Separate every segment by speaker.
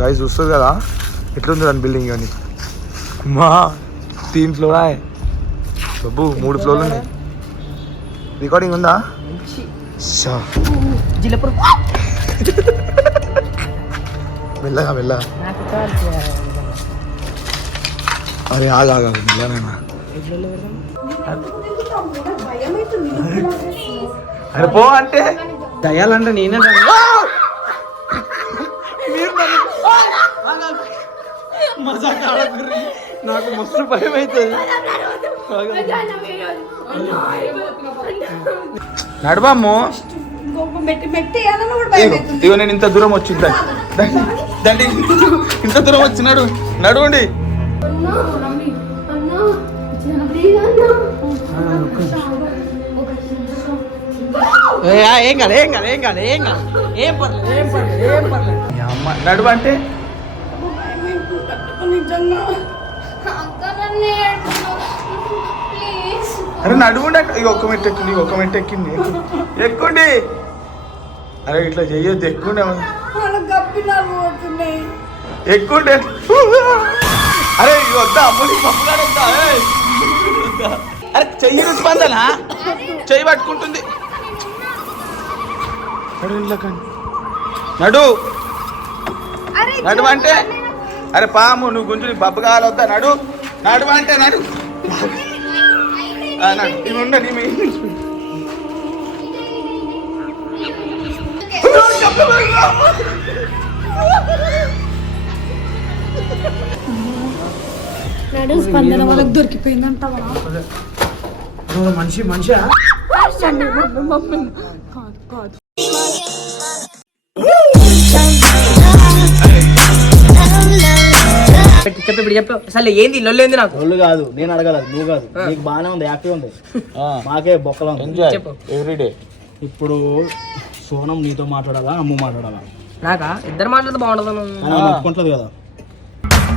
Speaker 1: Guys చూస్తుంది కదా? ఎట్లుంది దాని బిల్డింగ్ అని మా తీన్ ఫ్లోర్ బాబు మూడు ఫ్లోర్లు ఉన్నాయి. రికార్డింగ్ ఉందా? మెల్లగా మెల్లగా. అరే ఆగా ఆగా మెల్లనైనా అరే పో అంటే.
Speaker 2: దయాలంటే నేనే మజాక్ ఆడకుర్రి. నాకు మస్తు భయం అవుతుంది
Speaker 1: నడవమ్ము
Speaker 3: మెట్టి
Speaker 1: ఇగో, నేను ఇంత దూరం వచ్చింది దండి ఇంత దూరం వచ్చి నడు నడవండి
Speaker 2: ఏ, కాదు ఏం కాదు ఏం కాదు ఏం కాదు ఏం పర్లేదు ఏం పర్లేదు ఏం పర్లేదు
Speaker 1: అమ్మ నడువ అంటే? అరే నడువుండి ఇక ఒక్క మెట్టు ఎక్కింది ఒక్క మెట్టు ఎక్కింది ఎక్కు- ఎక్కుండి. అరే ఇట్లా చెయ్యొద్దు ఎక్కుండే ఎక్కుండే. అరే ఇక వద్దా ఏయ్. వద్దా. అరే చెయ్యి స్పందన చెయ్యి పట్టుకుంటుంది. నడు. ఇంట్లో కానీ. నడు అంటే? అరే పాము నువ్వు గుంజు నీ బబ్బు కావాలి వద్దా నడు. నడు అంటే నడు. ఆ, నడు. ఇవి ఉండ నీ మీద నుంచి.
Speaker 4: నడు స్పందన వాళ్ళకి
Speaker 3: దొరికిపోయిందంటావా?
Speaker 2: మనిషి మనిషా? చెప్పు ఇప్పుడు చెప్పు. అసలు ఏంది? లొల్లేంది నాకు?
Speaker 5: ఒళ్ళు కాదు నేను అడగలేదు నువ్వు కాదు. నీకు బాగానే ఉంది యాక్టివ్ ఉంది. మాకే బొక్కలో ఉంది.
Speaker 1: ఎంజాయ్
Speaker 2: చెప్పు.
Speaker 1: ఎవ్రీడే
Speaker 5: ఇప్పుడు సోనం నీతో మాట్లాడాలా అమ్ము మాట్లాడాలా?
Speaker 2: నాకా? ఇద్దరు మాట్లాడితే బాగుంటుంది
Speaker 5: కానీ ఆమె ఒప్పుకుంటలేదు కదా.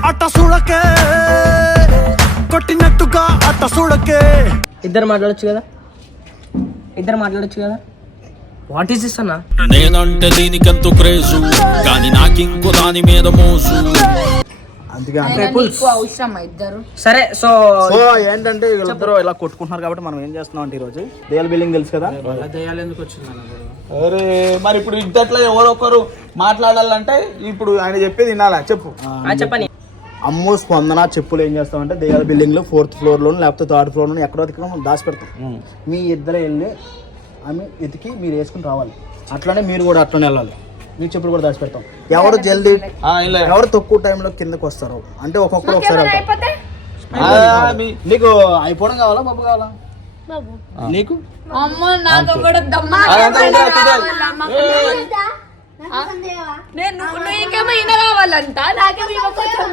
Speaker 6: అట్ట చూడకే కొట్టినట్టుగా అట్ట చూడకే
Speaker 2: ఇద్దరు మాట్లాడొచ్చు కదా? ఇద్దరు మాట్లాడొచ్చు కదా? వాట్ ఈస్ దిస్ అన్న?
Speaker 6: నేనంటే దీనికెంతో క్రేజు కానీ నాకింకో దాని మీద
Speaker 3: ఇద్దరు
Speaker 2: సరే సో
Speaker 5: సో ఏంటంటే వీళ్ళిద్దరూ ఇలా కొట్టుకుంటున్నారు కాబట్టి మనం ఏం చేస్తున్నాం అంటే ఈరోజు? దేల్ బిల్డింగ్ తెలుసు కదా?
Speaker 1: అరే మరి ఇప్పుడు ఇద్దట్లో ఎవరో ఒకరు మాట్లాడాలంటే ఇప్పుడు ఆయన చెప్పేది వినాలా? చెప్పు.
Speaker 2: ఆ, చెప్పని.
Speaker 5: అమ్ము స్పందన చెప్పులు ఏం చేస్తామంటే దేయాల బిల్డింగ్లో ఫోర్త్ ఫ్లోర్ లోను లేకపోతే థర్డ్ ఫ్లోర్ లోను ఎక్కడో దగ్గర మనం దాచి పెడతాం మీ ఇద్దరు వెళ్ళి ఆమె ఎతికి మీరు వేసుకుని రావాలి. అట్లనే మీరు కూడా అట్లనే వెళ్ళాలి. మీ చెప్పులు కూడా దాచి పెడతాం. ఎవరు జల్దీ. ఎవరు తక్కువ టైంలో కిందకు వస్తారు? అంటే ఒక్కొక్కరు ఒకసారి నీకు అయిపోవడం కావాలా? బాబు కావాలా?
Speaker 1: బాబు.
Speaker 5: నీకు.
Speaker 3: నేను నీకేమో కావాలంట?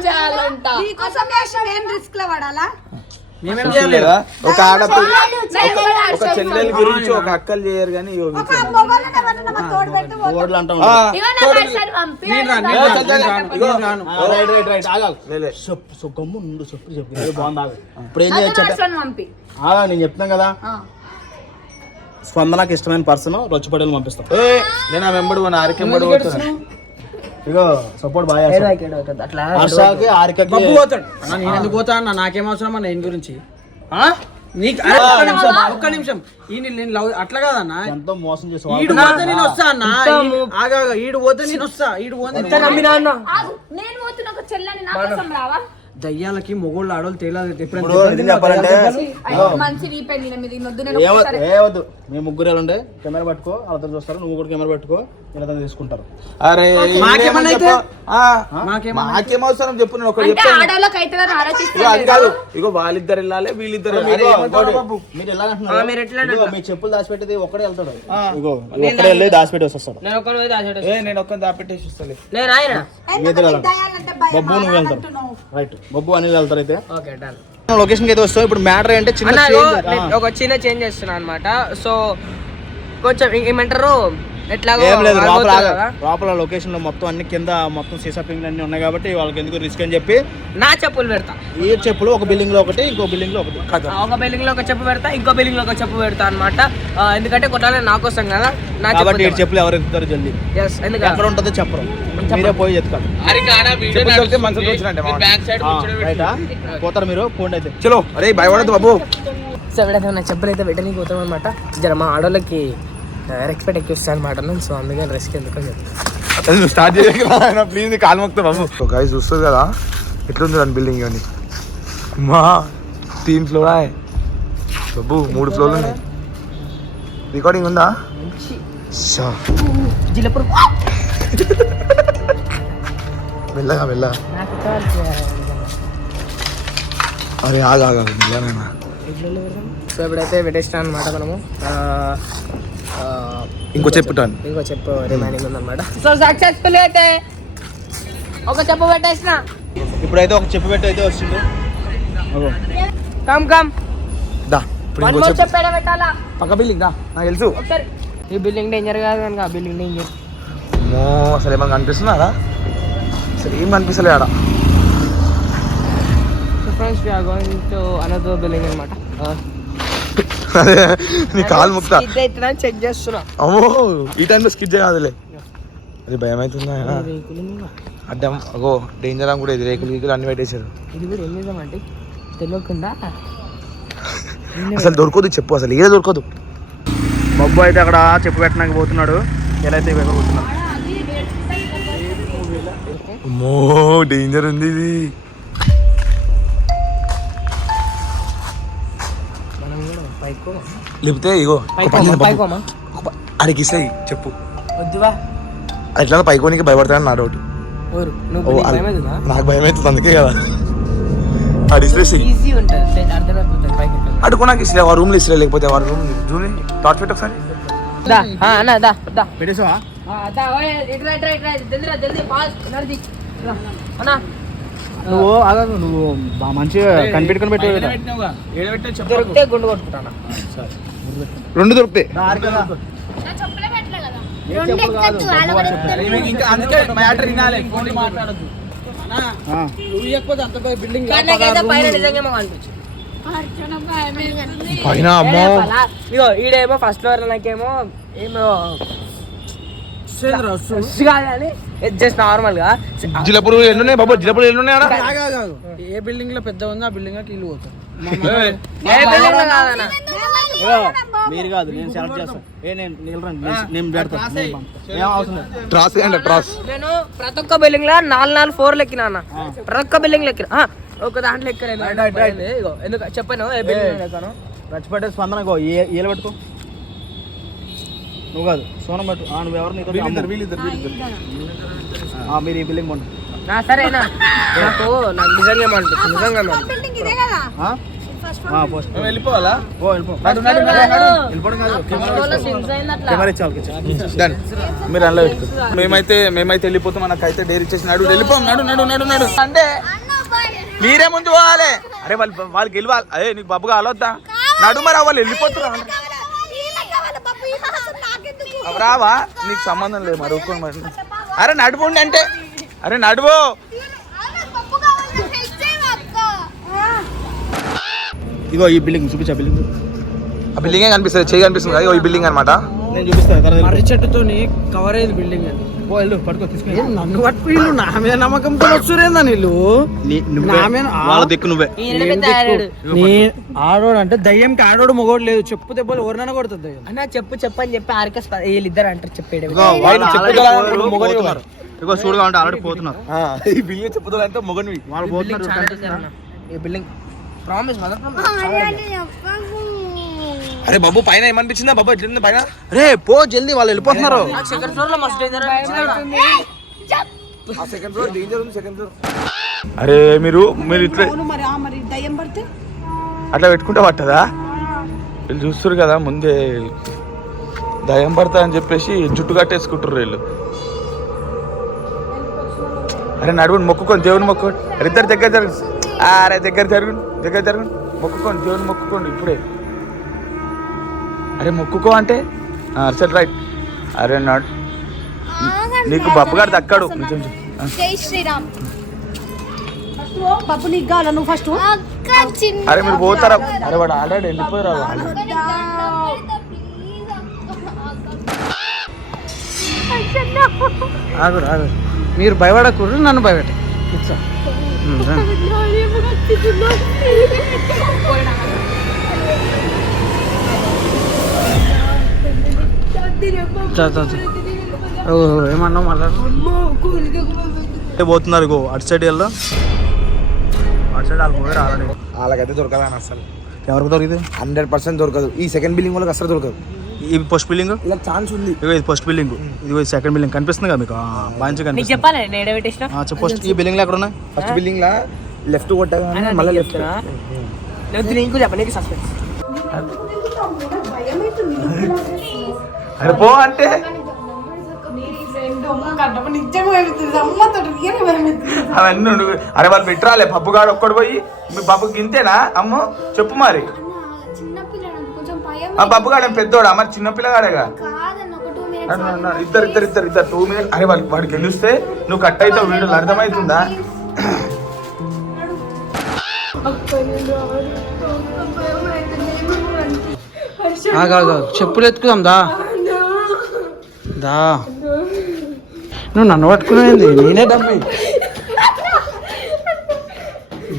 Speaker 3: చేయాలంట. నీకోసం ఏం రిస్క్లో పడాలా?
Speaker 1: ఒక ఆడపిల్ల ఒక చెల్లెల గురించి ఒక అక్కలు చేయరు కానీ
Speaker 5: గమ్ము నుండు చెప్పు చెప్పు. ఇప్పుడు ఏం చేయొచ్చు నేను చెప్తాను కదా. స్పందనకి ఇష్టమైన పర్సన్ రొచ్చిపడేలు పంపిస్తాం.
Speaker 1: ఏ, నేను ఆ వెంబడి ఆరికెంబడి
Speaker 5: ఇగో సపోర్ట్ బాగా
Speaker 2: ఏదో
Speaker 5: చేస్తాం.
Speaker 2: ఇక్కడ ఒకటి అట్లా
Speaker 5: హర్షకి ఆరికకి
Speaker 2: బబ్బు పోతాడు. అన్న నేను ఎందుకు పోతా? అన్న నాకేం అవసరం అన్న నేను గురించి. ఆ? నీకు అరే, ఒక్క నిమిషం ఒక్క నిమిషం. ఈ నేను లవ్ అట్లా కాదన్న.
Speaker 5: ఎంతో మోసం చేసి
Speaker 2: ఈడు పోతే నేను వస్తా అన్న. ఈ- ఆగా ఆగా, ఈడు పోతే నేను వస్తా. ఈడు పోతే నమ్మినా అన్న?
Speaker 3: ఆగు, నేను పోతున్న ఒక చెల్లని నా కోసం రావా?
Speaker 2: దయ్యాలకి మొగోళ్ళు ఆడోళ్ళు తేలాలి
Speaker 5: ఇప్పుడు చెప్పాలంటే ఏవద్దు మేము ముగ్గురు ఉండే కెమెరా పట్టుకో వాళ్ళతో చూస్తారు. నువ్వు కూడా కెమెరా పట్టుకో. వీళ్ళతో తీసుకుంటారు.
Speaker 1: అరే మాకేం అవసరం చెప్పు నేను ఒకటి అది కాదు. ఇగో వాళ్ళిద్దరు వెళ్ళాలి వీళ్ళిద్దరు?
Speaker 5: మీరు ఎలా మీ చెప్పులు దాచిపెట్టేది ఒక్కడే వెళ్తాడు. ఇగో ఒక్కడే వెళ్ళి దాచిపెట్టి వస్తాడు.
Speaker 2: నేను ఒక్కరు పోయి దాచాడు
Speaker 1: ఏ నేను ఒక్క దాపెట్టేసి వస్తాలే.
Speaker 2: నేను ఆయన
Speaker 5: మీ ఇద్దరు వెళ్ళండి. బొబ్బు నువ్వు వెళ్తారు రైట్. బొబ్బు అనిల్ వెళ్తారు అయితే.
Speaker 2: Okay done.
Speaker 5: లొకేషన్ అయితే వస్తావు ఇప్పుడు మ్యాటర్ అంటే చిన్న
Speaker 2: ఒక చిన్న చేంజ్ చేస్తున్నా అనమాట సో కొంచెం ఏమంటారు?
Speaker 5: ఏం లేదు లోపల లొకేషన్లో మొత్తం అన్ని కింద మొత్తం సీసా పింగ్లు అన్ని ఉన్నాయి కాబట్టి వాళ్ళకి ఎందుకు రిస్క్ అని చెప్పి
Speaker 2: నా చెప్పులు పెడతా.
Speaker 5: ఈ చెప్పులు ఒక బిల్డింగ్లో ఒకటి ఇంకో బిల్డింగ్లో ఒకటి.
Speaker 2: ఆ, ఒక బిల్డింగ్లో ఒక చెప్పు పెడతా ఇంకో బిల్డింగ్లో ఒక చెప్పు పెడతా అనమాట ఎందుకంటే కొట్టాలి నా కోసం కదా నా
Speaker 5: కాబట్టి ఈ
Speaker 2: చెప్పు.
Speaker 5: చెప్పులు ఎవరు ఎత్తుతారు జల్దీ?
Speaker 2: ఎస్ ఎందుకంటే
Speaker 5: ఎక్కడ ఉంటుందో చెప్పరు. మీరే పోయి. రైటా పోతారు మీరు పోండి అయితే.
Speaker 1: చలో అరే భయపడద్దు బాబు.
Speaker 7: సో ఎవడైతే నా చెప్పులు అయితే పెట్టడానికి పోతాం అనమాట జర మా ఆడోళ్ళకి రెస్పెక్ట్ ఎక్కువ ఇస్తాను అనమాట సో అందుకని రిస్క్ ఎందుకని చెప్తాను
Speaker 1: స్టార్ట్ చేయగల ప్లీజ్ కాలు మొక్తా బాబు. గైస్ చూస్తుంది కదా? ఎట్లుంది దాని బిల్డింగ్ అని మా తీన్ ఫ్లోర్ బాబు మూడు ఫ్లోర్లు ఉన్నాయి. రికార్డింగ్ ఉందా?
Speaker 7: నాకు కావాలి
Speaker 1: అరే ఆగా ఆగా మెల్లనైనా
Speaker 7: సో ఇప్పుడైతే పెట్టేసినా అనమాట మనము.
Speaker 1: ఇంకో చెప్పుటాను
Speaker 7: ఇంకో చెప్పు రిమైనింగ్ ఉందన్నమాట. సో సక్సెస్ఫుల్ అయితే ఒక చెప్పు పెట్టేసిన.
Speaker 5: ఇప్పుడైతే ఒక చెప్పు పెట్టి అయితే వస్తుంది.
Speaker 7: Come come.
Speaker 1: దా చెప్పు.
Speaker 7: చెప్పు
Speaker 1: పక్క బిల్డింగ్ దా? నాకు తెలుసు.
Speaker 7: ఒకసారి. ఈ బిల్డింగ్ డేంజర్ కాదు కనుక ఆ బిల్డింగ్ డేంజర్
Speaker 1: మో అసలు ఏమన్నా కనిపిస్తున్నారా? అసలు ఏం కనిపిస్తలే ఆడ?
Speaker 7: So friends we are going to another building అనమాట
Speaker 1: అదే నీ కాలు ముక్తా.
Speaker 7: చెక్ చేస్తున్నా.
Speaker 1: అమ్మో ఈ టైంలో స్కిడ్ చేయాలిలే. అది భయం అవుతుందా. అడ్డం అగో డేంజర్ అని కూడా ఇది. రేకులు గీకులు అన్ని పెట్టేశారు.
Speaker 7: ఇది తెలియకుండా
Speaker 1: అసలు దొరకదు చెప్పు అసలు ఏ దొరకదు?
Speaker 5: బొబ్బు అయితే అక్కడ చెప్పు పెట్టడానికి పోతున్నాడు. ఎలా అయితే పోతున్నాడు
Speaker 1: అమ్మో డేంజర్ ఉంది ఇది. లేకపోతే ఇగో ఇస్తాయి చెప్పు.
Speaker 7: వద్దువా
Speaker 1: అట్లా పైకోనికి భయపడతాను నా డౌట్
Speaker 7: నీకు భయం అవుతుందా
Speaker 1: అందుకే కదా.
Speaker 7: ఎక్కడం.
Speaker 1: అడుకో నాకు ఇస్త్రీ ఆ రూమ్లో ఇస్త్రీ లేకపోతే వాడి రూమ్ జూని టార్చ్ పెట్టి ఒకసారి.
Speaker 5: పెట్టేసావా? నువ్వు అదే నువ్వు బాగా మంచిగా కనిపెట్టుకుని పెట్టావు కదా
Speaker 7: దొరికితే గుండు కొట్టుకుంటాను?
Speaker 1: రెండు దొరుకుతాయి.
Speaker 4: నా చెప్పులే పెట్టలే కదా. రెండు ఎక్కచ్చు వాళ్ళ
Speaker 5: ఆ.
Speaker 7: కానీ నాకైతే నిజంగా
Speaker 4: అర్చన.
Speaker 1: పైన అమ్మో.
Speaker 7: ఇగో ఈడేమో ఫస్ట్ ఫ్లోర్ నాకేమో ఏమో కానీ జస్ట్ నార్మల్గా.
Speaker 1: జిలపురు ఎన్ని ఉన్నాయి బాబు ఆడ
Speaker 2: ఏ బిల్డింగ్లో పెద్ద ఉందో ఆ బిల్డింగ్లో ఇల్లు పోతారు
Speaker 5: మీరు కాదు నేను సెలెక్ట్ చేస్తాను ఏ నేను నిలరండి నేను- పెడతాను. ఏం అవసరం
Speaker 1: ట్రాస్ అంట ట్రాస్
Speaker 7: నేను ప్రతి ఒక్క బిల్డింగ్లో నాలుగు నాలుగు ఫ్లోర్లు ఎక్కినా అన్న. ప్రతి ఒక్క బిల్డింగ్ ఎక్కిన. ఆ, ఒక దాంట్లో ఎక్కలేదు. ఇగో ఎందుకు చెప్పాను? ఏ బిల్డింగ్
Speaker 5: రచ్చిపట్టే స్పందన గో ఏ ఏలు పెట్టుకో. నువ్వు కాదు సోనం పెట్టు. నువ్వు ఎవరు నీతో ఆ, మీరు ఈ బిల్డింగ్ పండు
Speaker 7: నా సరేనా నాకు నాకు నిజంగా
Speaker 2: వెళ్ళిపోవాలా?
Speaker 5: ఓ
Speaker 1: మీరు అందులో మేమైతే మేమైతే వెళ్ళిపోతాం మనకైతే డేర్ ఇచ్చేసి నడు వెళ్ళిపోం. నడు నడు నడు నడు. అంటే మీరే ముందు పోవాలి. అరే వాళ్ళు వాళ్ళు గెలవాలి. అదే నీకు బాబుగా ఆలోద్దా నడు మరి వాళ్ళు వెళ్ళిపోతున్నారు
Speaker 4: వీళ్ళకి కావాలి బాబు, ఈ కోసం నాకెందుకు?
Speaker 1: అవి రావా? నీకు సంబంధం లేదు మరి ఒప్పుకోండి మరి. అరే నడుపుండి అంటే. అరే నడువు?
Speaker 5: ఇగో ఈ బిల్డింగ్ చూపించా బిల్డింగ్
Speaker 1: ఆ బిల్డింగే కనిపిస్తుంది? చేయి కనిపిస్తుంది కదా ఇగో ఈ బిల్డింగ్ అనమాట
Speaker 5: నేను చూపిస్తాను
Speaker 2: చెట్టుతోని కవర్ అయ్యేది బిల్డింగ్ అది.
Speaker 5: వెళ్ళు తీసుకుని
Speaker 2: నన్ను పట్టుకు వీళ్ళు? నా మీద నమ్మకంతో వస్తురేందా వీళ్ళు నా మీద
Speaker 5: వాళ్ళ దిక్కు నువ్వే.
Speaker 7: ఆడాడు.
Speaker 2: నీ ఆడోడు అంటే దయ్యంకి ఆడోడు మొగోడు లేదు. చెప్పు దెబ్బలు ఎవరినైనా కొడుతుంది దయ్యం.
Speaker 7: అన్న చెప్పు చెప్పు అని చెప్పి ఆర్కే వీళ్ళిద్దరు అంటారు చెప్పేడు
Speaker 5: ఇగో ఉంటే ఆల్రెడీ పోతున్నారు.
Speaker 1: ఈ బిల్డింగ్ చెప్పుతుంది అంటే మొగనివి
Speaker 5: వాళ్ళు పోతున్నారు
Speaker 7: బిల్డింగ్ ప్రామిస్ మదర్
Speaker 4: చెప్పకు.
Speaker 1: అరే బాబు పైన ఏమనిపించిందా బాబు? ఎట్లుంది పైన?
Speaker 5: రే పో జల్దీ వాళ్ళు వెళ్ళిపోతున్నారు.
Speaker 7: సెకండ్ ఫ్లోర్లో మస్తు డేంజర్
Speaker 1: ఆ సెకండ్ ఫ్లోర్ డేంజర్ ఉంది సెకండ్ ఫ్లోర్ అరే మీరు మీరు ఇట్లా అట్లా పెట్టుకుంటే పట్టదా? వీళ్ళు చూస్తారు కదా ముందే దయం పడతా అని చెప్పేసి జుట్టు కట్టేసుకుంటారు వీళ్ళు. అరే నడువుని మొక్కుకోండి దేవుని మొక్కుకోండి అరే ఇద్దరు దగ్గర జరుగు. అరే దగ్గర జరుగుండి దగ్గర జరుగుండి మొక్కుకోండి దేవుని మొక్కుకోండి ఇప్పుడే. అరే మొక్కుకో అంటే? అర్చల్ రైట్. అరే
Speaker 4: ఆగండి,
Speaker 1: నీకు బబ్బు గారు దక్కాడు.
Speaker 4: జై శ్రీరామ్.
Speaker 3: పప్పు నీకు కావాలా నువ్వు ఫస్ట్?
Speaker 1: అరే మీరు పోతారా? అరే వాడు ఆల్రెడీ వెళ్ళిపోయారు వాళ్ళు
Speaker 5: ఆగు ఆగు.
Speaker 2: మీరు భయపడకూడదు నన్ను భయపెట్ట. ఏమన్నావు మళ్ళా
Speaker 5: పోతున్నారు అటు సైడ్ వెళ్దాం అటు సైడ్ వాళ్ళు పోయి రాలని
Speaker 1: వాళ్ళకైతే దొరకదని అసలు.
Speaker 5: ఎవరికి దొరికింది?
Speaker 1: హండ్రెడ్ పర్సెంట్ దొరకదు. ఈ సెకండ్ బిల్డింగ్ వాళ్ళకి అసలు దొరకదు.
Speaker 5: ఇది ఫస్ట్ బిల్డింగ్
Speaker 1: ఇలా ఛాన్స్ ఉంది.
Speaker 5: ఇగో ఇది ఫస్ట్ బిల్డింగ్ ఇది సెకండ్ బిల్డింగ్ కనిపిస్తుంది కదా మీకు? మంచిగా
Speaker 7: నీకు
Speaker 5: కనిపిస్తుంది.
Speaker 7: చెప్పాలి నేను
Speaker 5: ఫస్ట్ ఈ బిల్డింగ్ ఎక్కడ ఉన్నాయి?
Speaker 1: ఫస్ట్ బిల్డింగ్ లా లెఫ్ట్ కొట్టగానే మళ్ళీ లెఫ్ట్
Speaker 7: నీకు సస్పెన్స్
Speaker 1: అరే పో అంటే అవన్నీ ఉండు. అరే వాళ్ళు పెట్టరాలే పప్పుగాడు ఒక్కడు పోయి మీ పప్పు గింతేనా అమ్మో చెప్పు మరి ఆ పప్పుగాడు పెద్దోడా మరి చిన్న ఇద్దరు ఇద్దరు ఇద్దరు ఇద్దరు టూ మినిట్స్ అరే వాళ్ళు వాడు గెలిస్తే నువ్వు కట్ అవుతావు వీడియోలు అర్థమవుతుందా
Speaker 2: ఆగా చెప్పులు ఎత్తుకుందాం దా దా. నువ్వు నన్ను పట్టుకునేది నేనే డమ్మి.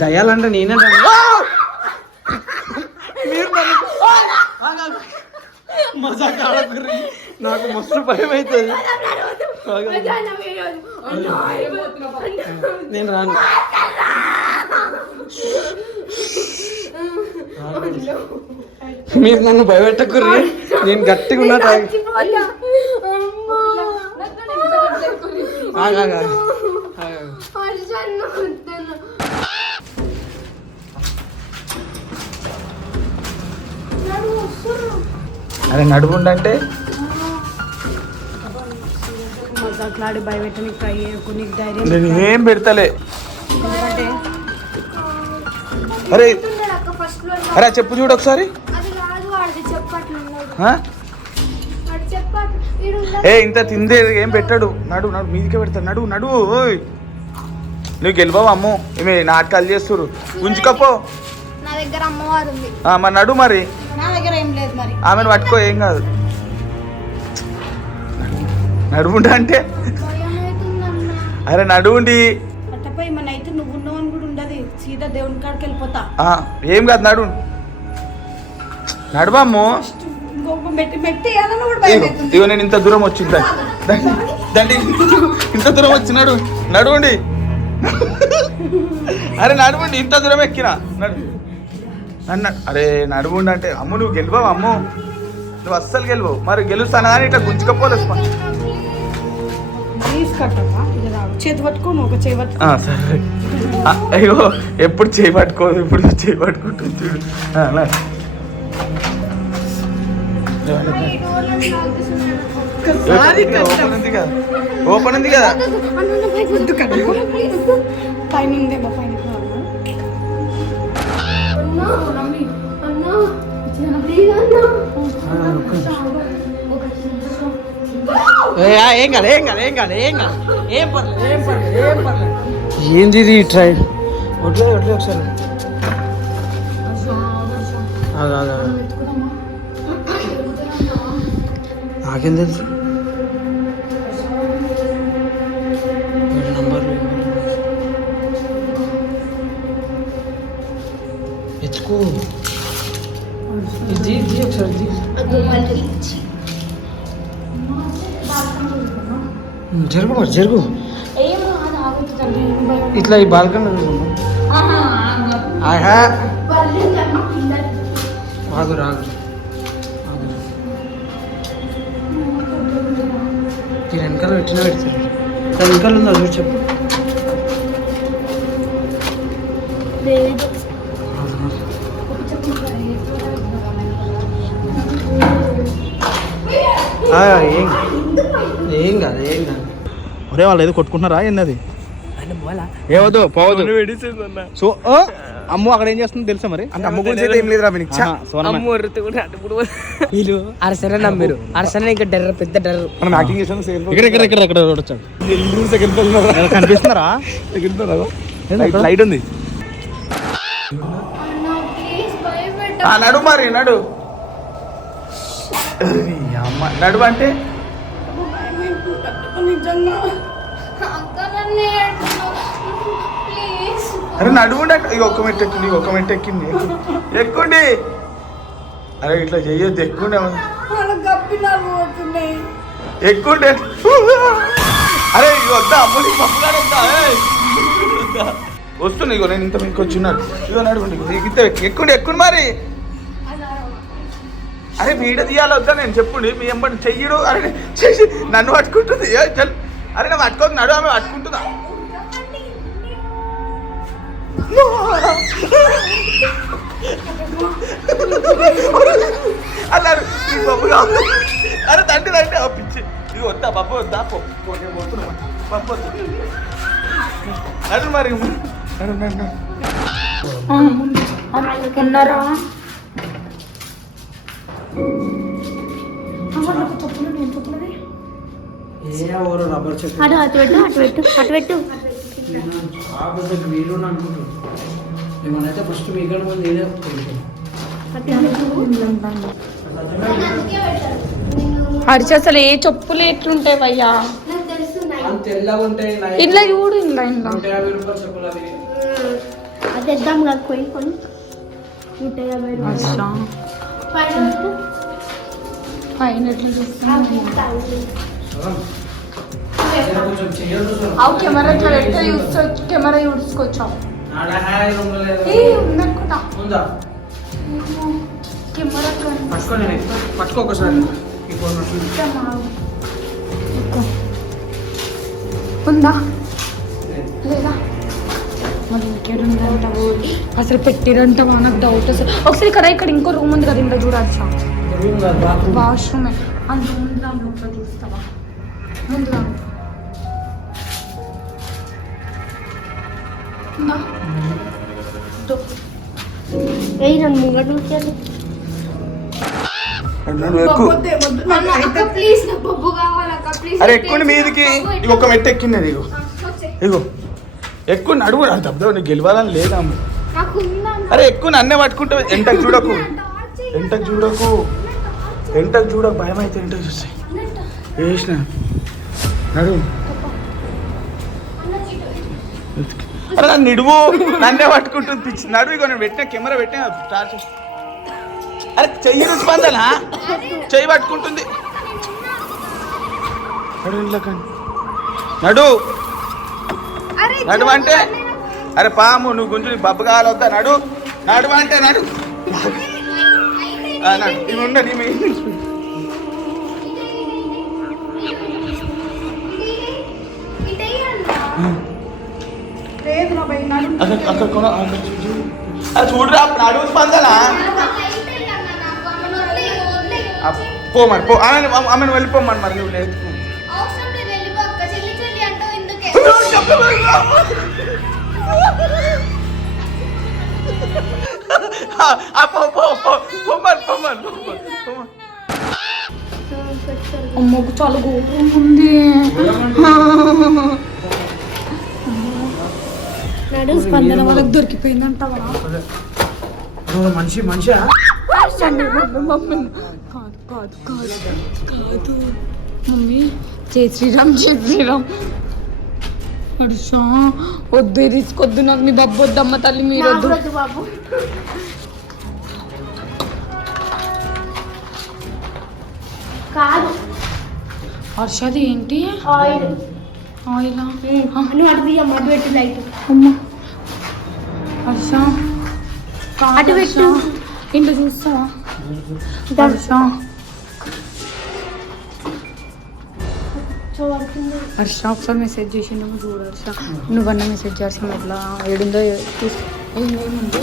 Speaker 2: దయ్యాలంటే నేనే డమ్మి. మీరు నాకు మస్తు భయం అవుతుంది నేను రాను. మీరు నన్ను భయపెట్టకుర్రి. నేను గట్టిగా ఉన్నా ఆగా
Speaker 1: అరే నడుపుండంటే
Speaker 3: మజాకులాడి భయపెట్టని ట్రై చేయకు నీకు ధైర్యం
Speaker 1: నేను ఏం పెడతలే? అరే అరే చెప్పు చూడు ఒకసారి. ఏ ఇంత తిందే ఏం పెట్టాడు? నడు నడు మీదికే పెడతాడు. నడు నడు ఓయ్. నువ్వు గెలవవు అమ్ము? ఏమి నాటకాలు చేస్తురు ఉంచుకపో.
Speaker 4: నా దగ్గర అమ్మవారు ఉంది.
Speaker 1: ఆ, మరి నడు మరి.
Speaker 3: నా దగ్గర ఏం లేదు మరి.
Speaker 1: ఆమెను పట్టుకో ఏం కాదు. నడుముంటా అంటే. అరే నడువుండి
Speaker 3: అట్టపై మన అయితే నువ్వు ఉన్నావని కూడా ఉండదు. సీదా దేవుని కాడికి వెళ్ళిపోతా.
Speaker 1: ఏం కాదు నడు. నడువమ్ము
Speaker 3: మెట్టి కూడా భయం
Speaker 1: ఇగో ఇగో నేను ఇంత దూరం వచ్చింది? దండి. ఇంత దూరం వచ్చి నడు నడువండి. అరే నడువండి ఇంత దూరం ఎక్కినా. నడు. నన్ను అరే నడువుండి అంటే అమ్ము నువ్వు గెలవవు అమ్ము? నువ్వు అస్సలు గెలవవు. మరి గెలుస్తాను కానీ ఇట్లా గుంజుకపోలేదు
Speaker 3: చేతి పట్టుకోను ఒక చేయి పట్టుకో.
Speaker 1: సరే. అయ్యో ఎప్పుడు చేయి పట్టుకోదు ఇప్పుడు చేయి పట్టుకుంటుంది చూడు. ఓపెన్ ఉంది కదా.
Speaker 3: పైన ఉందేమో
Speaker 2: ఏం కాదు ఏం కాదు ఏం కాదు ఏం కాదు ఏం పర్లేదు ఏం పర్లేదు ఏం పర్లేదు ఏంది ఇది ట్రై వడ్లే వడ్లే ఒకసారి. ఆగు, ఆగు, ఆగు. నాకేం తెలుసు వీడి నంబర్లు ఎత్తుకో ఇది ఇది ఒకసారి ఇది జరుగు మరి జరుగు
Speaker 4: ఏం రాదు, ఆగుతుంది.
Speaker 2: ఈ వెనకాల పెట్టిన పెడతారు దాని వెనకాల ఉందా? చూడు చెప్పు. ఏం ఏం కాదు ఏం కాదు.
Speaker 5: ఒరే వాళ్ళు ఏదో కొట్టుకుంటున్నారా? ఏంది ఏవద్దు పోవద్దు. సో ఆ, అమ్ము అక్కడ ఏం చేస్తుంది తెలుసా మరి?
Speaker 1: అంటే అమ్మ గురించి అయితే ఏం లేదురా మీకు
Speaker 5: సోనమ్మ.
Speaker 7: వీళ్ళు? అరసన నమ్మిరు అరసన ఇంకా డర్ర పెద్ద డర్ర.
Speaker 1: మనం యాక్టింగ్ సేల్
Speaker 5: ఇక్కడ ఇక్కడ ఇక్కడ ఇక్కడ కనిపిస్తున్నారా?
Speaker 1: లైట్ ఉంది. ఆ నడు మరి నడు. అమ్మ నడు అంటే?
Speaker 3: నిజంగా.
Speaker 1: అరే నడువుండ ఇక ఒక్క మెట్టు ఎక్కింది ఒక్క మెట్టు ఎక్కింది ఎక్కు- ఎక్కుండి. అరే ఇట్లా చెయ్యొద్దు ఎక్కుండే ఎక్కుండే. అరే ఇక వద్దా పప్పుగాడు వద్దా. వస్తుంది ఇగో నేను ఇంత మీకు వచ్చిన్నాడు ఇగో నడుగుండి ఇగో ఇంత ఎక్కుండి. ఎక్కుండి మరి. అరే వీడ తీయాలి వద్దా నేను చెప్పుండి. మీ ఎంబడి చెయ్యడు. అరే చేసి నన్ను పట్టుకుంటుంది. అరే నేను పట్టుకోక నడు ఆమె పట్టుకుంటుందా? అన్నారు. ఈ బాబు అరే తండ్రి తండ్రి. ఆ పిచ్చి. ఇది వద్దా బాబు వద్దా నేను బాబు మరి.
Speaker 3: ఉన్నారా?
Speaker 2: రబ్బర్ చెట్టు.
Speaker 4: అటు అటు పెట్టు అటు పెట్టు అటు పెట్టు.
Speaker 2: ఆ పెద్ద మీరు అనుకుంటున్నాను ఫస్ట్ ముందు నేనే కొనుక్కుంటాను.
Speaker 3: హర్ష అసలు ఏ చెప్పులు ఎట్లుంటాయి భయ్యా? ఇంట్లో చూడు ఇంట్లో
Speaker 4: అది ఇద్దాం నాకు పోయి కొని నూట యాభై రూపాయలు పైన
Speaker 3: ఎట్లా చూస్తున్నా అవు కెమెరా పెడితే చూసుకోవచ్చు కెమెరా ఏ ఉందనుకుంటా
Speaker 2: ఉందా?
Speaker 3: కెమెరా
Speaker 2: పట్టుకో నేను ఎక్కుతా. పట్టుకో ఒకసారి. ఈ ఫోన్ వస్తుంది.
Speaker 3: ఉందా? లేదా? మరి ఇంకేడుందంట అసలు పెట్టిరంట మనకు డౌట్ అసలు. ఒకసారి ఇక్కడ ఇక్కడ ఇంకో రూమ్ ఉంది కదా ఇంట్లో
Speaker 2: బాత్రూమ్.
Speaker 3: వాష్రూమ్ అంత ముందు దాని లోపల చూస్తావా? ముందు.
Speaker 4: నన్ను
Speaker 1: అరే ఎక్కుండి మీదికి. ఒక మెట్టు ఎక్కింది ఇగో ఇగో ఎక్కువ నడువు అబ్దో నీకు గెలవాలని లేదా
Speaker 4: నాకు ఉందా
Speaker 1: అరే ఎక్కువ నన్నే పట్టుకుంటే ఎంటకు చూడకు. ఎంటకు చూడకు. ఎంటకు చూడకు భయం అయితే ఎంటకు చూస్తాయి వేసిన నడు. అరే నన్ను నిడువు నన్నే పట్టుకుంటుంది పిచ్చి. నడు ఇగో నేను పెట్టిన కెమెరా పెట్టిన స్టార్ట్ చేసి. అరే చెయ్యి స్పందన చెయ్యి పట్టుకుంటుంది. నడు ఇంట్లోకండి నడు. నడు అంటే? అరే పాము నువ్వు గుంజు నీ బబ్బు కావాలి వద్దా నడు. నడు అంటే నడు. నడు. నేను ఉండ అక్కడ అక్కడ కొన అక్కడ చూడు. అది చూడురా నడు స్పందన? ఆ, పో ఆమెను ఆమెను వెళ్ళిపోమని మరి నువ్వు లేదు.
Speaker 4: అవసరం లేదు వెళ్ళిపో అక్క నడు
Speaker 3: స్పందన వాళ్ళకి దొరికిపోయిందంటావా
Speaker 2: నువ్వు మనిషి మనిషా?
Speaker 3: కాదు కాదు కాదు కాదు. మమ్మీ జై శ్రీరామ్ జై శ్రీరామ్. హర్ష వద్దు తీసుకొద్దు నాకు మీ బబ్బు వద్దమ్మ తల్లి మీరు వద్దు.
Speaker 4: వద్దు బాబు. కాదు.
Speaker 3: హర్ష అది ఏంటి?
Speaker 4: ఆయిల్.
Speaker 3: ఆయిలా?
Speaker 4: అటు పెట్టు లైట్.
Speaker 3: అమ్మ. హర్ష
Speaker 4: అటు. పెట్టు.
Speaker 3: ఇంట్లో చూస్తావా? హర్ష హర్ష ఒకసారి మెసేజ్ చేసి నువ్వు చూడు హర్ష నువ్వన్నా మెసేజ్ చేస్తాను ఎట్లా? ఏడుందో చూసి ఏముంది.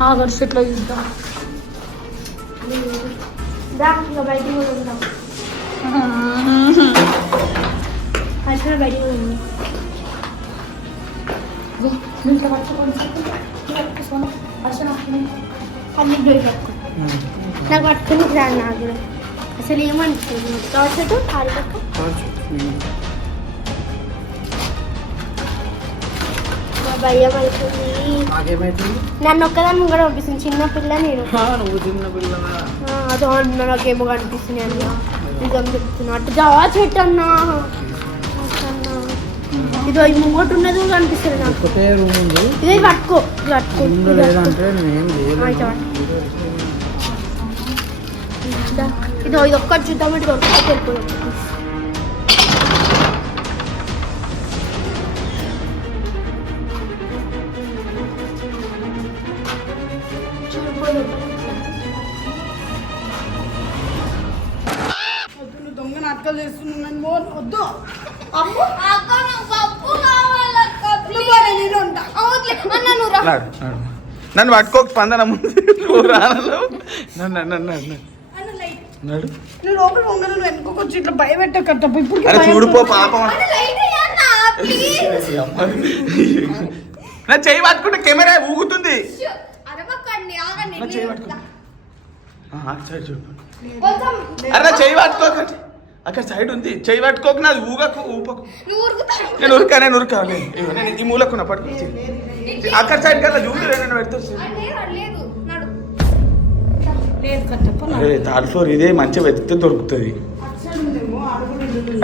Speaker 3: ఆ హర్ష ఇట్లా చూద్దాం?
Speaker 4: దా ఇంకా బయటికి కూడా ఉందాం అక్కడ బయటికి కూడా ఉంది
Speaker 3: ఇగో, నువ్వు ఇట్లా పట్టుకోండి ఇట్లా పట్టుకోను. హర్ష నాకు
Speaker 4: అన్ని పోయి పట్టుకో నాకు పట్టుకుని రాదు నాకు కూడా అసలు ఏమనిపిస్తుంది టార్చర్ కాలు పక్క భయం అవుతుంది
Speaker 2: నాకేమైతుంది
Speaker 4: నన్ను ఒక్కదాన్ని ముంగడ పంపిస్తుంది చిన్న పిల్ల నేను.
Speaker 2: నువ్వు చిన్న పిల్లగా
Speaker 4: ఆ, అదో అన్న నాకేమో కనిపిస్తుంది అన్న. నిజం చెప్తున్నా. అటు జావా చెట్టు అన్నా. ఇదో ఈ ముంగట ఉన్నది కూడా కనిపిస్తుంది నాకు.
Speaker 2: ఒకటే రూమ్ ఉంది.
Speaker 4: ఇదే పట్టుకో. ఇది పట్టుకో.
Speaker 2: ముందు
Speaker 4: ఇది పట్టుకో.
Speaker 2: లేదంటే నేనేం
Speaker 3: నాటకాలు చేస్తున్నాను మోన్ వద్దు.
Speaker 1: నడు, నడు. నన్ను పట్టుకోక స్పందన ముందు నువ్వు నన్ను నన్ను నన్ను నడు
Speaker 3: నువ్వు లోపల వంగను నువ్వు వెనుకోకొచ్చి ఇట్లా భయపెట్టక తప్ప ఇప్పుడు
Speaker 1: అరే చూడుపో పాపం. నా చెయ్యి పట్టుకుంటే కెమెరా ఊగుతుంది. నా చెయ్యి పట్టుకో ఆ, అటు సైడ్ చూడు. అరే నా చెయ్యి పట్టుకోకండి అక్కడ సైడ్ ఉంది. చెయ్యి పట్టుకోక నాది ఊగకు ఊపకు. నేను ఉరికా నేను ఉరికా నేను ఈ మూలకున్న పట్టుకు అక్కడ సైడ్ కల్లా చూడు నేను పెడతా
Speaker 3: లేదు కట్టప్ప
Speaker 1: అరే థర్డ్ ఫ్లోర్ ఇదే మంచిగా వెతికితే దొరుకుతుంది.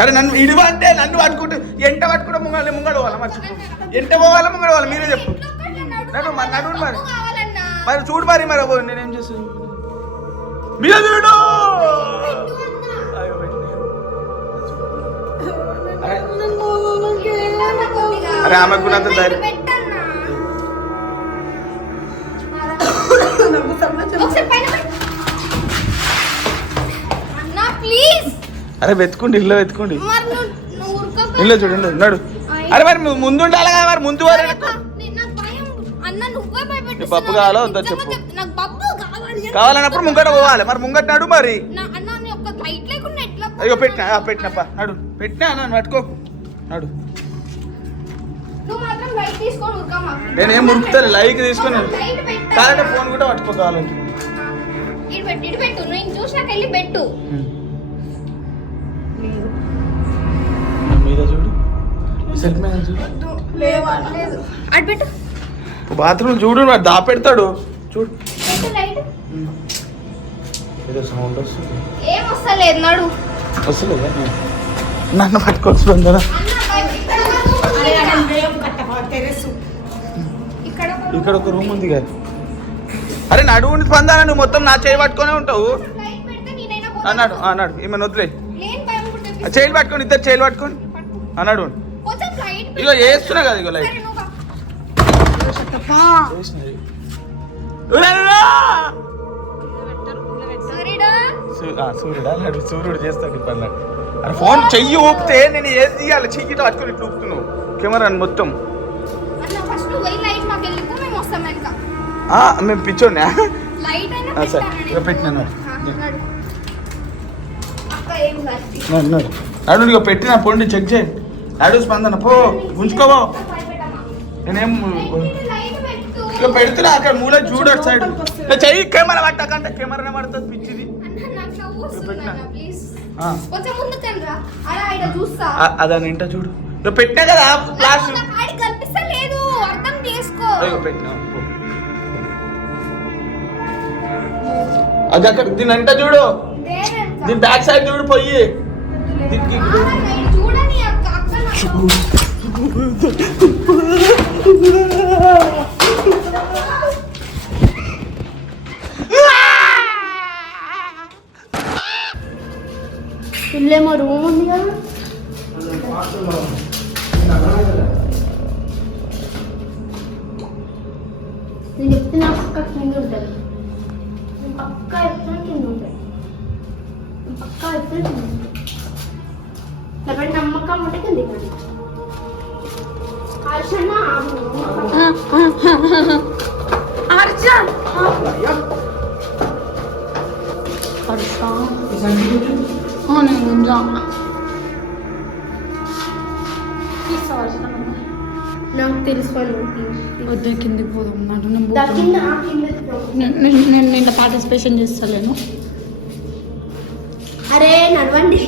Speaker 1: అరే నన్ను ఇడివా అంటే నన్ను పట్టుకుంటే ఎంట పట్టుకుంటే ముంగడ ముంగడ పోవాలా మర్చిపో ఎంట పోవాలా ముంగడ పోవాలా మీరే చెప్పు. నడు మరి నడు మరి. మరి చూడు మరి మరి అబ్బో, నేనేం చేస్తాను మీద చూడు. అరే ఆమెకు కూడా అంత ధైర్యం.
Speaker 4: ప్లీజ్
Speaker 1: అరే వెతుకుండి ఇల్లు వెతుకుండి. ఇల్లు చూడండి నడు అరే మరి ముందు ఉండాలి కదా మరి ముందు వారు
Speaker 4: నాకు భయం. అన్న నువ్వే భయపెట్టిస్తున్నావు.
Speaker 1: నీకు పప్పు కావాలా వద్దా చెప్పు. కావాలన్నప్పుడు ముంగట పోవాలి మరి ముంగట నడు మరి.
Speaker 4: అన్న
Speaker 1: అయ్యో పెట్టినా పెట్టినప్ప నడు. పెట్టినా నన్ను పట్టుకోకు నడు. నేనేం మురుకుతాను లైక్ తీసుకొని
Speaker 4: లైట్ పెట్టు
Speaker 1: కాదంటే ఫోన్ కూడా పట్టుకో కావాలంటే
Speaker 4: ఇటు పెట్టు నేను వెళ్ళి పెట్టు.
Speaker 1: మీద చూడు. మీద
Speaker 4: పెట్టు.
Speaker 1: బాత్రూమ్ చూడు వాడు దాపెడతాడు. చూడు. ఏదో సౌండ్ వస్తుంది.
Speaker 4: ఏం వస్తలేదు నడు.
Speaker 1: వస్తలేదా? నన్ను పట్టుకోవచ్చు
Speaker 4: కాదు. ఇక్కడ ఒక
Speaker 1: ఇక్కడ ఒక రూమ్ ఉంది కదా అరే నడువుని స్పందన నువ్వు మొత్తం నా చేయి పట్టుకొనే ఉంటావు. అన్నాడు అన్నాడు ఈమె వదిలే. చేయిలు పట్టుకొని ఇద్దరు చేయిలు పట్టుకొని. అన్నాడు. ఇగో వేస్తున్నా కదా ఇగో లైట్. సూర్యుడా? అన్నాడు సూర్యుడు? చేస్తాడు ఇప్పుడు అన్నాడు అరే ఫోన్ చెయ్యి ఊపితే నేను ఏది తీయాలి? చెయ్యి పట్టుకొని ఇట్లా ఊపుతున్నావు. కెమెరా మొత్తం.
Speaker 4: మేము
Speaker 1: ఆ, సరే.
Speaker 4: పెట్టాను
Speaker 1: ఇక పెట్టినాను.
Speaker 4: నడు.
Speaker 1: ఇక పెట్టిన పొండి చెక్ చేయి. నడు స్పందన పో ఉంచుకోవో నేనేం ఇక పెడుతున్నా అక్కడ మూల చూడడు సైడ్. చెయ్యి కెమెరా పట్టకంటే కెమెరానే పడుతుంది పిచ్చిది.
Speaker 4: నాకు
Speaker 1: పెట్టినా.
Speaker 4: కొంచెం అలా చూస్తా.
Speaker 1: అదని ఏంటో చూడు. ఇక పెట్టినా కదా ఫ్లాష్
Speaker 4: కనిపిస్తలేదు. అర్థం చేసుకో.
Speaker 1: అయ్యో పెట్టినా పో. అది అక్కడ దీని అంట చూడు. దీని బ్యాక్ సైడ్ చూడు పోయి
Speaker 4: చూడని అక్క ఇల్లేమో రూమ్ ఉంది కదా నేను చెప్తున్నా పక్క కింద ఉంటుంది నేను పక్క ఎత్తున కింద ఉంటుంది నేను పక్క ఎత్తున కింద ఉంటుంది లేకపోతే నమ్మకం ఉంటే కింద ఇవ్వండి అర్చన
Speaker 3: అర్జున్ హర్ష నేను ఉందా
Speaker 4: నాకు తెలుసు వాళ్ళు
Speaker 3: వద్దు కిందికి పోదాం. నేను నిన్న పార్టిసిపేషన్ చేస్తలేను.
Speaker 4: అరే నడవండి.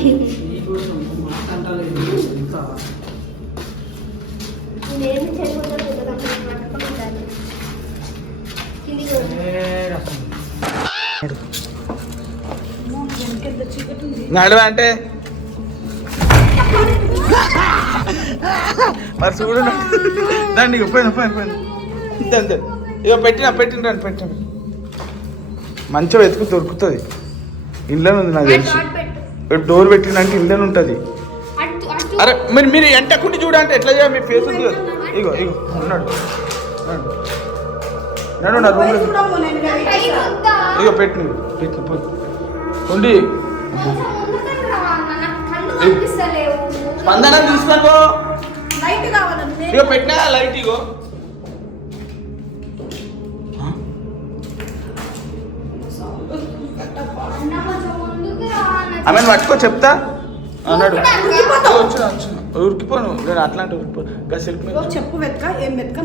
Speaker 4: నేను చెడిపోతాను పట్టుకొని ఉండాలి కిందికి వదిలేయ్.
Speaker 1: నడవ అంటే? మరి చూడు దాన్ని ఇక పోయిన పోయిన పోయిన అంతే అంతే ఇక పెట్టిన పెట్టిన రండి పెట్టిన. మంచిగా వెతుకు దొరుకుతుంది. ఇంట్లోనే ఉంది నాకు తెలిసి. డోర్ పెట్టినంటే ఇంట్లోనే ఉంటుంది. అరే మరి మీరు ఎంటకుండి చూడంటే ఎట్లా చేయాలి? మీ ఫేస్ ఉంది కదా. ఇగో ఇగో ఉన్నాడు. నడు నా రూమ్లో? ఇగో పెట్టిన పెట్టిన పోయి. ఉండి.
Speaker 4: నాకు కళ్ళు కనిపిస్తలేవు.
Speaker 1: స్పందన తీసుకో ఇగో పెట్టినా లైట్ ఇగో. ఆమెను పట్టుకో చెప్తా. అన్నాడు. ఉరికిపోను నేను అట్లాంటి ఉరికిపోను ఇంకా సెల్ఫ్ మీద
Speaker 8: చెప్పు వెతక ఏం వెతక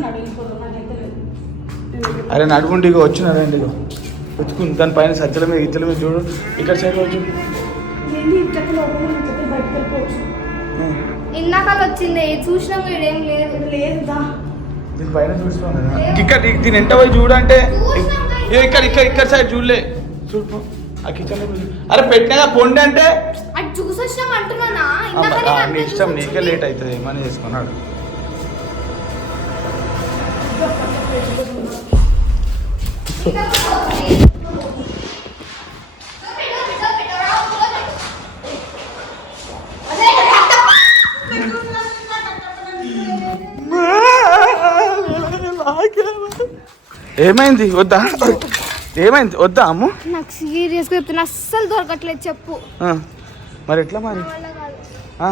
Speaker 1: అరే నడుగుండి ఇగో వచ్చినారండి ఇగో. వెతుకుని దాని పైన సజ్జల మీద ఇద్దల మీద చూడు. ఇక్కడ సైడ్ చూడు.
Speaker 8: బయటకు వెళ్ళిపోవచ్చు
Speaker 4: వచ్చింది చూసినాం ఇడేం లేదు.
Speaker 8: లేదుదా
Speaker 1: దీని పైన ఇక్కడ దీని ఎంత పోయి చూడంటే ఇక్కడ ఇక్కడ ఇక్కడ సైడ్ చూడలే. చూడు ఆ కిచెన్ అరే పెట్టినాగా పొండి అంటే?
Speaker 4: చూసొచ్చినాం అంటున్నానా? నేను
Speaker 1: నీ ఇష్టం. నీకే లేట్ అవుతుంది ఏమని చేసుకున్నాడు? ఏమైంది? వద్దా? ఏమైంది? వద్దా అమ్ము?
Speaker 4: నాకు సీరియస్గా చెప్తున్నా అస్సలు దొరకట్లేదు చెప్పు.
Speaker 1: ఆ, మరి ఎట్లా మరి? ఆ?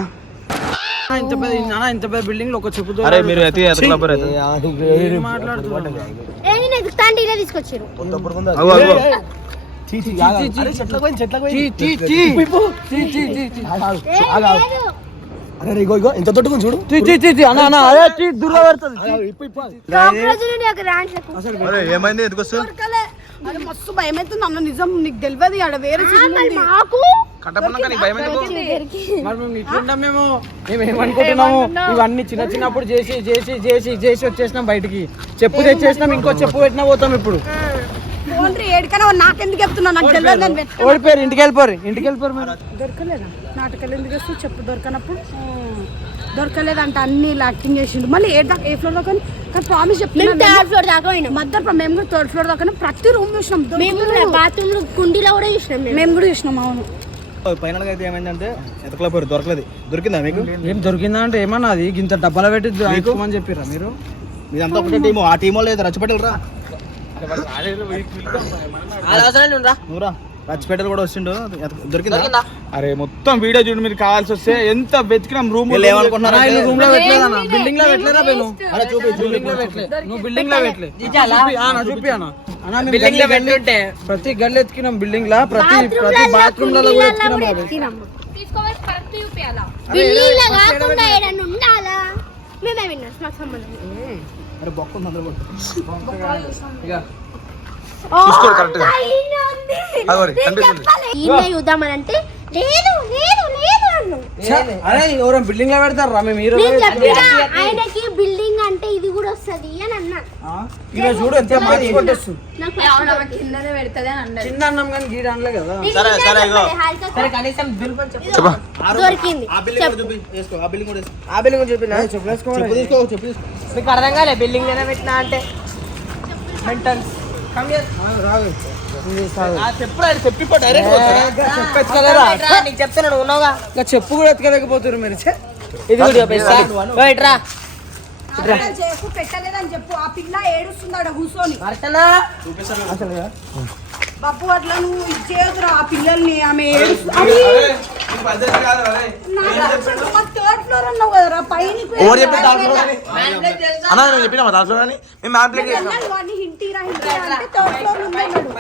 Speaker 2: ఇంత పెద్ద ఇంత పెద్ద బిల్డింగ్లో ఒక చెప్పు
Speaker 5: అరే మీరు ఎత్తి ఎతకలబ్బరు
Speaker 2: మాట్లాడుతున్నారు
Speaker 4: ఏ నేను ఎదుగుతాండి ఇలా తీసుకొచ్చారు
Speaker 5: ఎంత తొట్టుకుని చూడు.
Speaker 4: రాంట్లకు
Speaker 5: ఏమైంది? ఎందుకు వస్తుంది
Speaker 8: అరే మస్తు భయం అవుతుంది అన్న నిజం నీకు తెలియదు ఆడ వేరే
Speaker 1: నీకు
Speaker 2: మేము ఏమనుకుంటున్నాము? ఇవన్నీ చిన్న చిన్నప్పుడు చేసి చేసి చేసి చేసి వచ్చేసినాం బయటికి. చెప్పు తెచ్చేసినాం ఇంకో చెప్పు పెట్టినా పోతాం ఇప్పుడు.
Speaker 8: ఓన్లీ ఏడికైనా నాకెందుకు నాకు తెలియదు నేను వెతక-
Speaker 2: ఓడిపోయారు. ఇంటికి వెళ్ళిపోరు. ఇంటికి వెళ్ళిపోరు మీరు.
Speaker 8: దొరకలేదా? నాటకాలు ఎందుకు వస్తూ చెప్పు దొరకనప్పుడు? దొరకలేదంట అన్ని ఇలా యాక్టింగ్ చేసిండు. మళ్ళీ ఏ దాకా ఏ ఫ్లోర్ దాకా అని- కానీ ప్రామిస్
Speaker 4: మేము
Speaker 8: చెప్తున్నా
Speaker 4: థర్డ్ ఫ్లోర్ దాకా పోయినాం.
Speaker 8: మధ్య మేము కూడా థర్డ్ ఫ్లోర్ దాకా ప్రతి రూమ్ చూసినాం.
Speaker 4: మేము
Speaker 8: దొరకలేదు.
Speaker 4: బాత్రూమ్లో కుండీలో కూడా చూసినాం మేము.
Speaker 8: మేము కూడా చూసినాం అవును.
Speaker 5: ఫైనల్గా అయితే ఏమైందంటే ఎతకలేపోయారు దొరకలేదు. దొరికిందా మీకు?
Speaker 2: ఏం దొరికిందా అంటే ఏమన్నా అది? ఇంత డబ్బాలో పెట్టి దొరికిమని చెప్పిరా మీరు?
Speaker 5: మీదంతా ఒకటే టీము. ఆ టీమో లేదు రచ్చపెట్టలు రా నువ్వురా రచ్చపెట్టలు కూడా ఎతక- దొరికిందా?
Speaker 1: అరే మొత్తం వీడియో చూడు మీరు కావాల్సి వస్తే ఎంత వెతికినాం రూమ్
Speaker 5: ఏమనుకుంటున్నారు
Speaker 2: రూమ్లో పెట్టలేదన్నా. బిల్డింగ్లో
Speaker 5: అరే చూపి
Speaker 2: బిల్డింగ్లో పెట్టలే. నువ్వు బిల్డింగ్లో పెట్టలే. చూపి అన్న చూపి అన్న. అన్న బిల్డింగ్లో పెట్టుంటే. ప్రతి గల్లి ఎత్తుకినాం బిల్డింగ్లో. ప్రతి ప్రతి బాత్రూమ్లలో కూడా ఎత్తుకినాం బాబాయ్
Speaker 4: బిల్డింగ్ కాకుండా ఏడన్నా ఉండాలా? మేమే విన్నాం మాకు సంబంధం లేదు.
Speaker 5: అరే బొక్క ఉంది అందరూ
Speaker 1: చూసుకో గా.
Speaker 4: చూద్దామని అంటే లేదు లేదు లేదు అన్నావు
Speaker 2: అరే ఎవరైనా బిల్డింగ్లో పెడతారా? మేము
Speaker 4: ఆయనకి బిల్డింగ్ అంటే ఇది కూడా వస్తది అని అన్నా.
Speaker 2: రోజు చూడు ఎంత కొట్టేస్తుంది చిన్న అన్నం కానీ గీడ అనలే కదా.
Speaker 5: సరే, సరే.
Speaker 1: చెప్పా.
Speaker 4: దొరికింది.
Speaker 5: ఆ బిల్డింగ్ కూడా చూపి వేసుకో. ఆ బిల్డింగ్ కూడా వేసుకో.
Speaker 7: ఆ బిల్డింగ్ చూపినా
Speaker 2: చెప్పు వేసుకో.
Speaker 5: చెప్పు తీసుకో చెప్పు తీసుకో.
Speaker 7: మీకు అర్థం కాలే బిల్డింగ్లోనే పెట్టినా అంటే. నీకు చెప్తున్నాడు ఉన్నావుగా.
Speaker 2: చెప్పు కూడా ఎత్తుకోలేకపోతున్నారు మీరు.
Speaker 7: ఇది కూడా రా.
Speaker 8: పెట్టలేదని చెప్పు. ఆ పిల్ల ఏడుస్తుంది కూర్చొని. బాపు అట్లా నువ్వు ఆ పిల్లల్ని ఆమె ఏడుస్తు- అది థర్డ్ ఫ్లోర్ అన్నావు కదరా పైన
Speaker 1: ఎవరు చెప్పి థర్డ్ ఫ్లోర్ అని? అన్న నేను చెప్పినా థర్డ్ ఫ్లోర్ అని? మేము మ్యాన్ప్లేట్ చేస్తాం
Speaker 8: హింటీరా హింటీరా అంటే థర్డ్ ఫ్లోర్ ఉంది అన్నాడు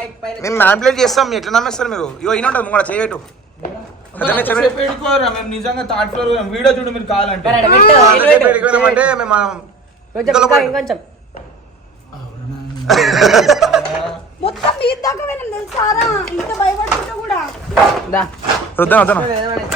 Speaker 1: మేము మ్యాన్ప్లేట్ చేస్తాం మీరు ఎట్లా నమ్మేస్తారు మీరు? ఇగో ఈయన ఉంటుంది ముంగడ చేయబెట్టు. పెట్టుకోరా మేము నిజంగా థర్డ్ ఫ్లోర్ వీడియో చూడు మీరు కావాలంటే. అంటే మేము
Speaker 7: కొంచెం
Speaker 8: మొత్తం మీ దాకా వెళ్ళాం తెలుసారా ఇంత భయపడుతుంటే కూడా.
Speaker 7: దా.
Speaker 1: వద్దాం వద్దాం